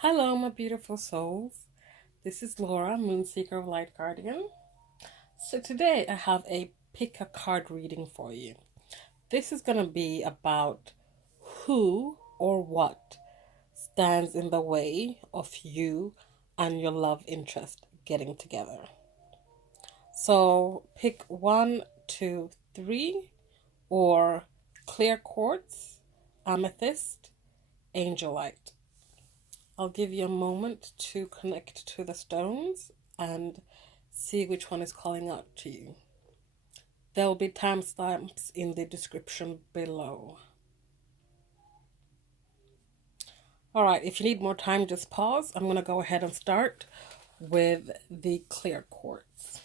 Hello, my beautiful souls. This is Laura, Moonseeker of Light Guardian. So today I have a pick a card reading for you. This is going to be about who or what stands in the way of you and your love interest getting together. So pick 1, 2, 3, or clear quartz, amethyst, angelite. I'll give you a moment to connect to the stones and see which one is calling out to you. There will be timestamps in the description below. Alright, if you need more time, just pause. I'm going to go ahead and start with the clear quartz.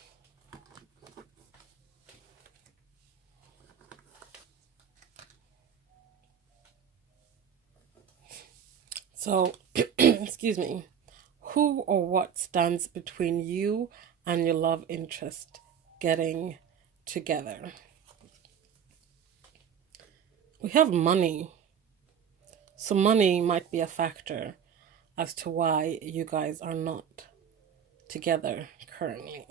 So, excuse me, who or what stands between you and your love interest getting together? We have money. So money might be a factor as to why you guys are not together currently.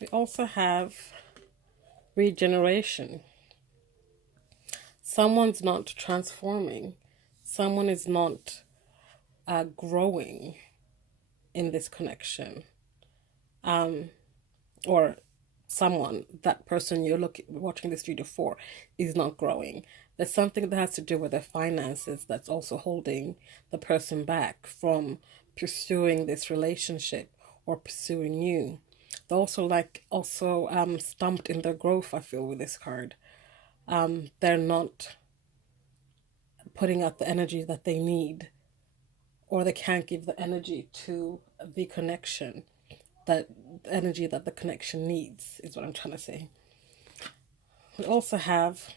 We also have regeneration. Someone's not transforming. Someone is not growing in this connection. Or someone, that person you're watching this video for, is not growing. There's something that has to do with their finances that's also holding the person back from pursuing this relationship or pursuing you. They're also stumped in their growth, I feel, with this card. They're not putting out the energy that they need, or they can't give the energy to the connection, that energy that the connection needs, is what I'm trying to say. We also have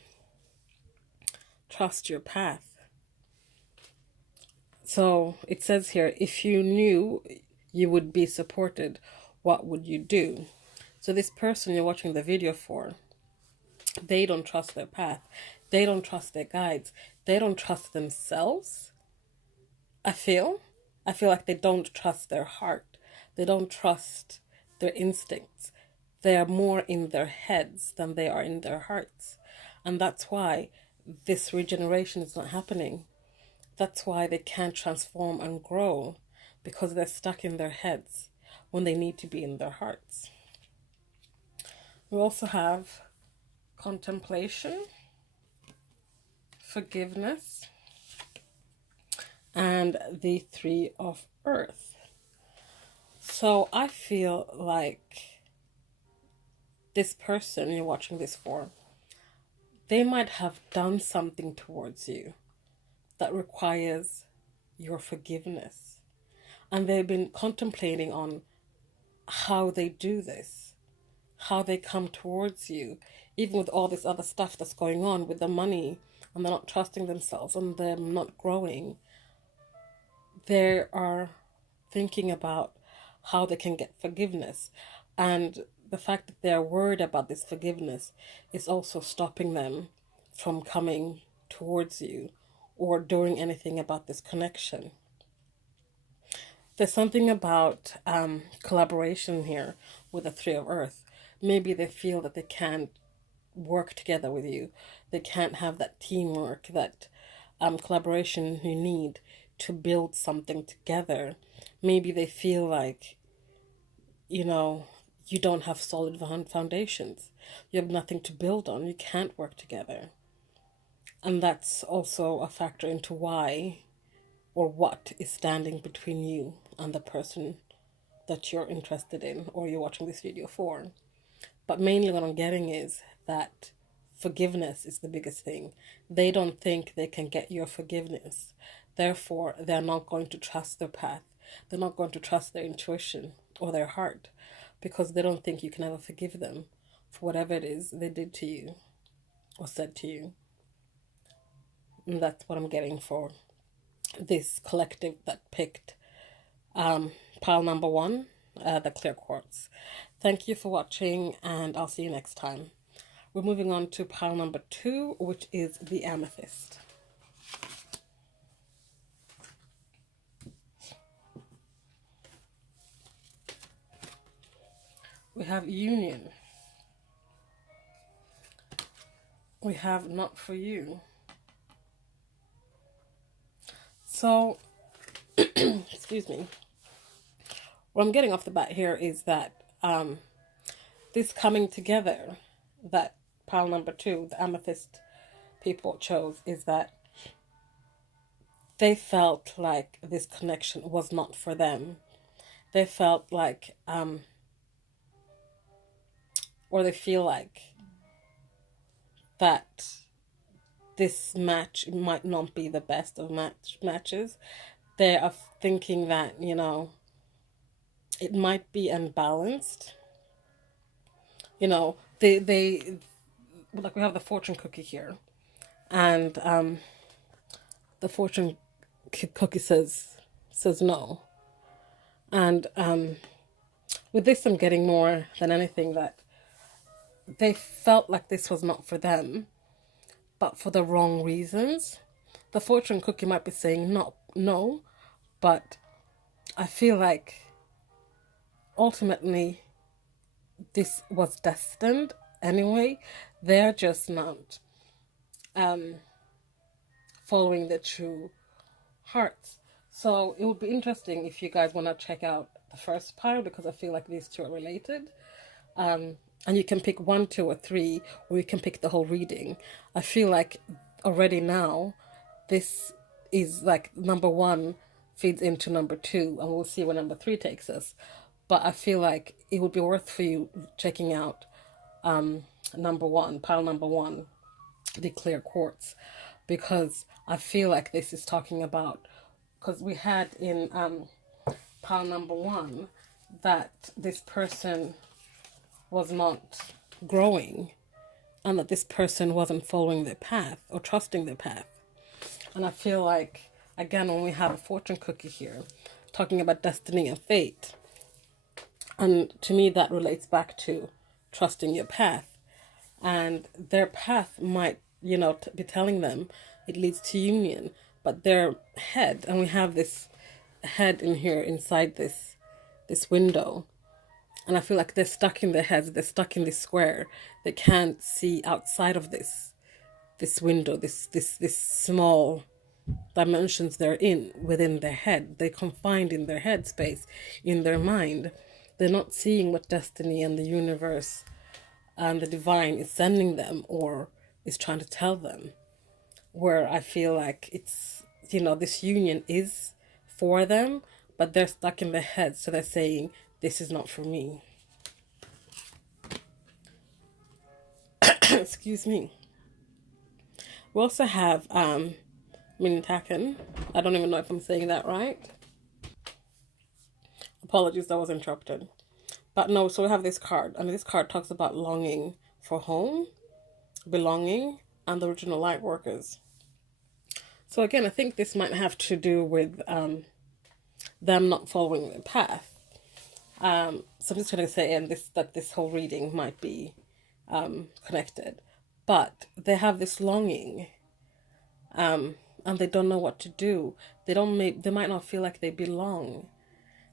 trust your path. So it says here, if you knew you would be supported, what would you do? So this person you're watching the video for, they don't trust their path. They don't trust their guides. They don't trust themselves. I feel like they don't trust their heart. They don't trust their instincts. They are more in their heads than they are in their hearts. And that's why this regeneration is not happening. That's why they can't transform and grow, because they're stuck in their heads when they need to be in their hearts. We also have contemplation, forgiveness, and the 3 of Earth. So I feel like this person you're watching this for, they might have done something towards you that requires your forgiveness. And they've been contemplating on how they do this, how they come towards you, even with all this other stuff that's going on with the money, and they're not trusting themselves and they're not growing. They are thinking about how they can get forgiveness. And the fact that they're worried about this forgiveness is also stopping them from coming towards you or doing anything about this connection. There's something about collaboration here with the 3 of Earth. Maybe they feel that they can't work together with you. They can't have that teamwork, that collaboration you need to build something together. Maybe they feel like, you don't have solid foundations. You have nothing to build on. You can't work together. And that's also a factor into why or what is standing between you and the person that you're interested in or you're watching this video for. But mainly what I'm getting is that forgiveness is the biggest thing. They don't think they can get your forgiveness. Therefore, they're not going to trust their path. They're not going to trust their intuition or their heart, because they don't think you can ever forgive them for whatever it is they did to you or said to you. And that's what I'm getting for this collective that picked pile number 1, the clear quartz. Thank you for watching, and I'll see you next time. We're moving on to pile number 2, which is the amethyst. We have union. We have not for you. So, excuse me. What I'm getting off the bat here is that this coming together that pile number 2, the amethyst people chose, is that they felt like this connection was not for them. They felt like, or they feel like that this match might not be the best of matches. They are thinking that, you know, it might be unbalanced. You know, they like, we have the fortune cookie here, and the fortune cookie says no. And with this, I'm getting more than anything that they felt like this was not for them, but for the wrong reasons. The fortune cookie might be saying no, but I feel like ultimately this was destined anyway. They're just not following the true hearts. So it would be interesting if you guys want to check out the first pile, because I feel like these two are related. And you can pick 1, 2, or 3, or you can pick the whole reading. I feel like already now, this is like number 1 feeds into number 2, and we'll see where number 3 takes us. But I feel like it would be worth for you checking out number 1, pile number 1, the clear quartz, because I feel like this is talking about, because we had in pile number 1 that this person was not growing, and that this person wasn't following their path or trusting their path. And I feel like, again, when we have a fortune cookie here talking about destiny and fate, and to me that relates back to trusting your path, and their path might, you know, be telling them it leads to union, but their head, and we have this head in here inside this window, and I feel like they're stuck in their heads, they're stuck in this square, they can't see outside of this window, this small dimensions they're in within their head. They're confined in their head space, in their mind. They're not seeing what destiny and the universe and the divine is sending them or is trying to tell them. Where I feel like it's, you know, this union is for them, but they're stuck in their head, so they're saying, this is not for me. Excuse me. We also have Mintaken. I don't even know if I'm saying that right. Apologies, that was interrupted. But no, so we have this card, and this card talks about longing for home, belonging, and the original light workers. So again, I think this might have to do with them not following their path. So I'm just going to say that this whole reading might be connected. But they have this longing, and they don't know what to do. They might not feel like they belong.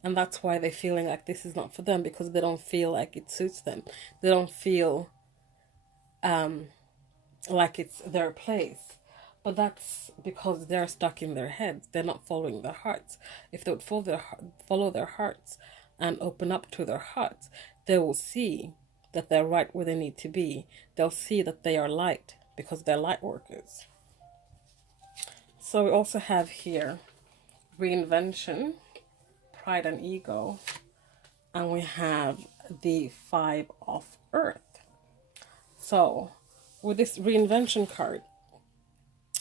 And that's why they're feeling like this is not for them, because they don't feel like it suits them. They don't feel like it's their place. But that's because they're stuck in their heads. They're not following their hearts. If they would follow their hearts and open up to their hearts, they will see that they're right where they need to be. They'll see that they are light, because they're light workers. So we also have here reinvention, pride and ego, and we have the 5 of earth. So with this reinvention card,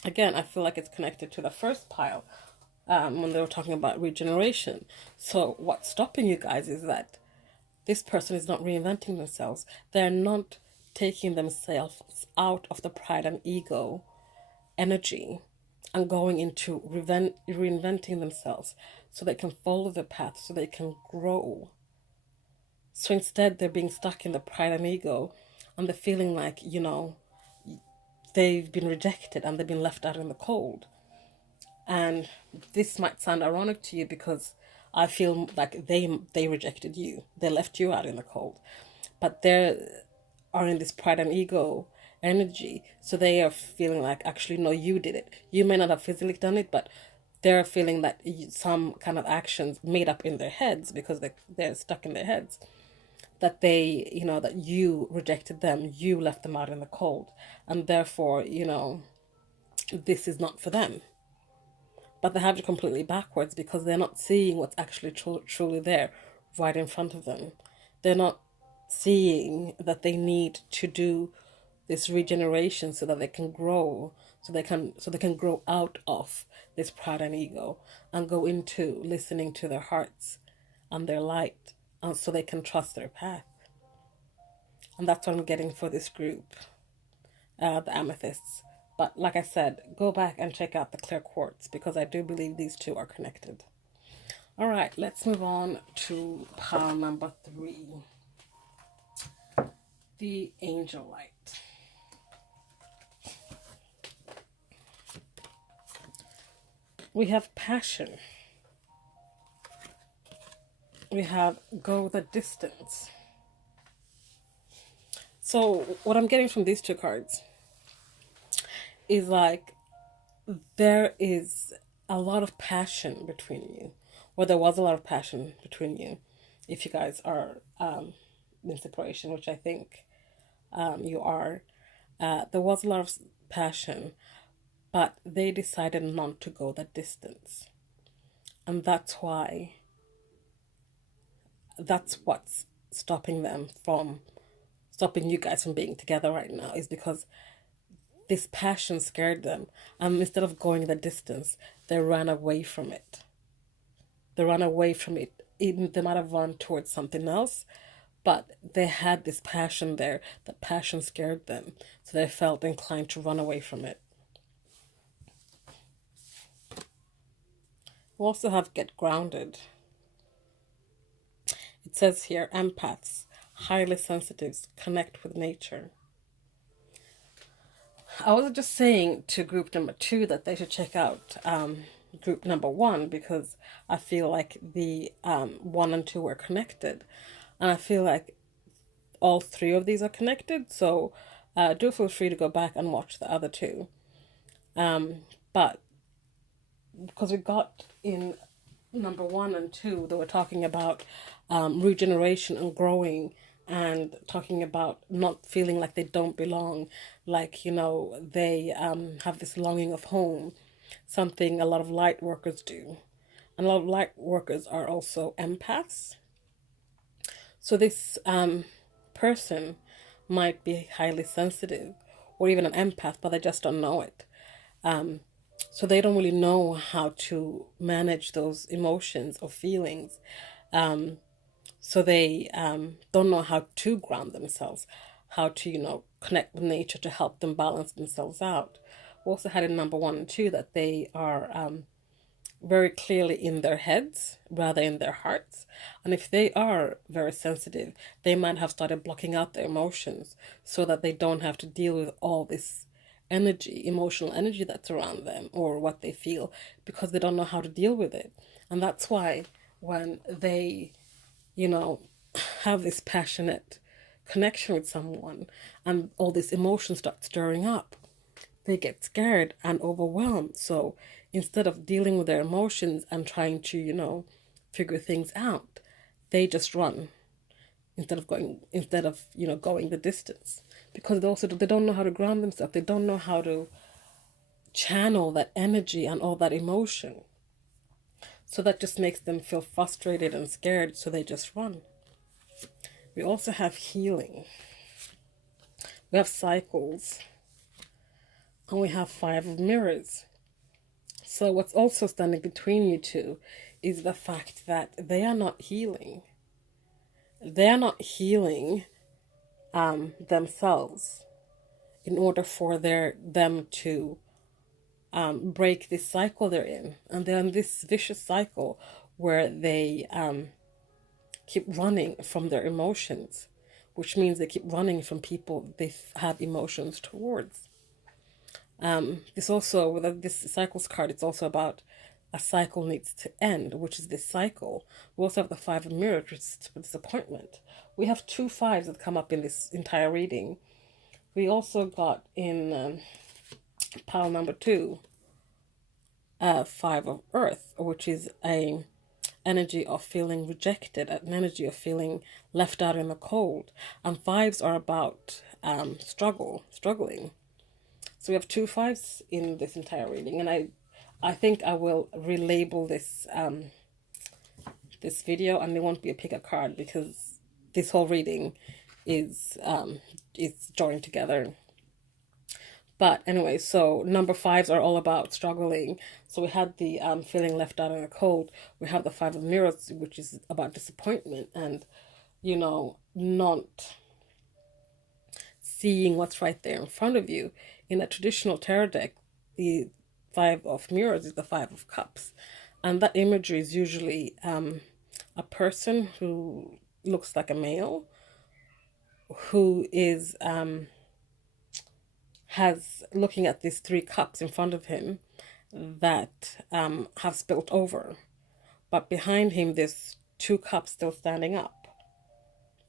again, I feel like it's connected to the first pile when they were talking about regeneration. So what's stopping you guys is that this person is not reinventing themselves. They're not taking themselves out of the pride and ego energy and going into reinventing themselves so they can follow the path, so they can grow. So instead, they're being stuck in the pride and ego, and they're feeling like, you know, they've been rejected and they've been left out in the cold. And this might sound ironic to you, because I feel like they rejected you. They left you out in the cold. but they are in this pride and ego energy. So they are feeling like, actually, no, you did it. You may not have physically done it, but they're feeling that some kind of actions made up in their heads, because they're stuck in their heads, that they, that you rejected them, you left them out in the cold, and therefore, this is not for them. But they have it completely backwards, because they're not seeing what's actually truly there right in front of them. They're not seeing that they need to do this regeneration so that they can grow, so they can grow out of this pride and ego and go into listening to their hearts and their light, and so they can trust their path. And that's what I'm getting for this group, the amethysts. But like I said, go back and check out the clear quartz, because I do believe these two are connected. All right, let's move on to pile number 3, the Angelite. We have passion. We have go the distance. So what I'm getting from these two cards is like, there is a lot of passion between you, or there was a lot of passion between you, if you guys are in separation, which I think you are. There was a lot of passion, but they decided not to go that distance. And that's what's stopping you guys from being together right now, is because this passion scared them. And instead of going the distance, they ran away from it. Even they might have run towards something else, but they had this passion there. The passion scared them, so they felt inclined to run away from it. We also have get grounded. It says here, empaths, highly sensitives, connect with nature. I was just saying to group number 2 that they should check out group number 1, because I feel like the 1 and 2 were connected, and I feel like all 3 of these are connected. So do feel free to go back and watch the other 2. But because we got in number 1 and 2, they were talking about regeneration and growing, and talking about not feeling like they don't belong, like, they have this longing of home, something a lot of light workers do. And a lot of light workers are also empaths. So this person might be highly sensitive, or even an empath, but they just don't know it. So they don't really know how to manage those emotions or feelings. So they don't know how to ground themselves, how to, connect with nature to help them balance themselves out. We also had in number 1 and 2 that they are very clearly in their heads rather in their hearts. And if they are very sensitive, they might have started blocking out their emotions so that they don't have to deal with all this emotional energy that's around them, or what they feel, because they don't know how to deal with it. And that's why when they, have this passionate connection with someone and all this emotion starts stirring up, they get scared and overwhelmed. So instead of dealing with their emotions and trying to, figure things out, they just run instead of going the distance, because they don't know how to ground themselves. They don't know how to channel that energy and all that emotion. So that just makes them feel frustrated and scared, so they just run. We also have healing. We have cycles. And we have 5 of mirrors. So what's also standing between you two is the fact that they are not healing. They are not healing themselves in order for them to break this cycle they're in. And they're in this vicious cycle where they keep running from their emotions, which means they keep running from people they have emotions towards. This also, with this cycles card, it's also about a cycle needs to end, which is this cycle. We also have the Five of Mirrors, which is disappointment. We have 2 5s that come up in this entire reading. We also got in pile number 2, 5 of Earth, which is a energy of feeling rejected, an energy of feeling left out in the cold. And 5s are about struggling. So we have 2 5s in this entire reading, and I think I will relabel this this video, and there won't be a pick a card because this whole reading is joined together. But anyway, so number 5s are all about struggling. So we had the feeling left out in the cold. We have the 5 of Mirrors, which is about disappointment and, you know, not seeing what's right there in front of you. In a traditional tarot deck, the 5 of Mirrors is the 5 of Cups. And that imagery is usually a person who looks like a male, who is has looking at these 3 cups in front of him that have spilt over. But behind him, there's 2 cups still standing up.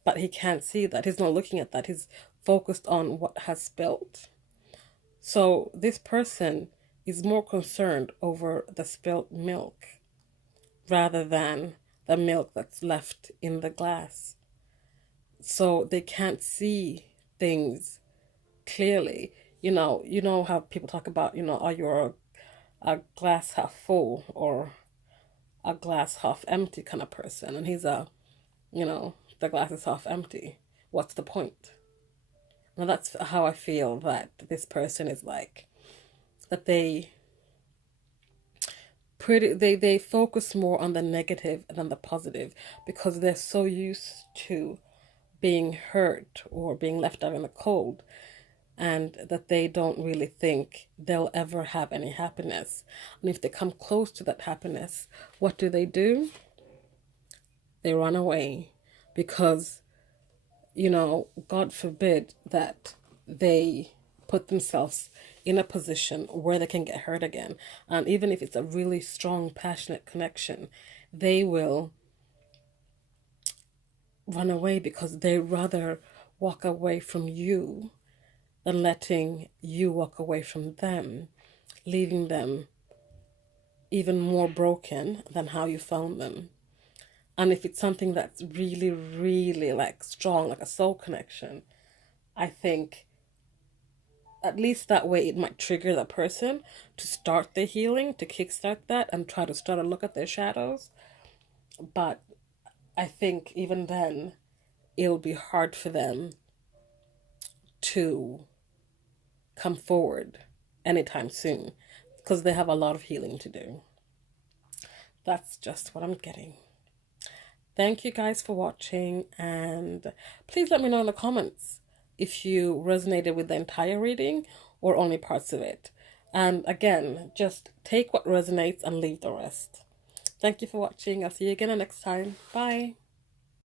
But he can't see that. He's not looking at that. He's focused on what has spilt. So this person is more concerned over the spilt milk rather than the milk that's left in the glass. So they can't see things clearly. You know how people talk about, are you a glass half full or a glass half empty kind of person? And he's the glass is half empty. What's the point? Now that's how I feel that this person is like, that they focus more on the negative than the positive because they're so used to being hurt or being left out in the cold, and that they don't really think they'll ever have any happiness. And if they come close to that happiness, what do? They run away because, God forbid that they put themselves in a position where they can get hurt again. And even if it's a really strong, passionate connection, they will run away because they rather walk away from you than letting you walk away from them, leaving them even more broken than how you found them. And if it's something that's really, really like strong, like a soul connection, I think at least that way it might trigger that person to start the healing, to kickstart that and try to start to look at their shadows. But I think even then it'll be hard for them to come forward anytime soon because they have a lot of healing to do. That's just what I'm getting. Thank you guys for watching, and please let me know in the comments if you resonated with the entire reading or only parts of it. And again, just take what resonates and leave the rest. Thank you for watching. I'll see you again next time. Bye.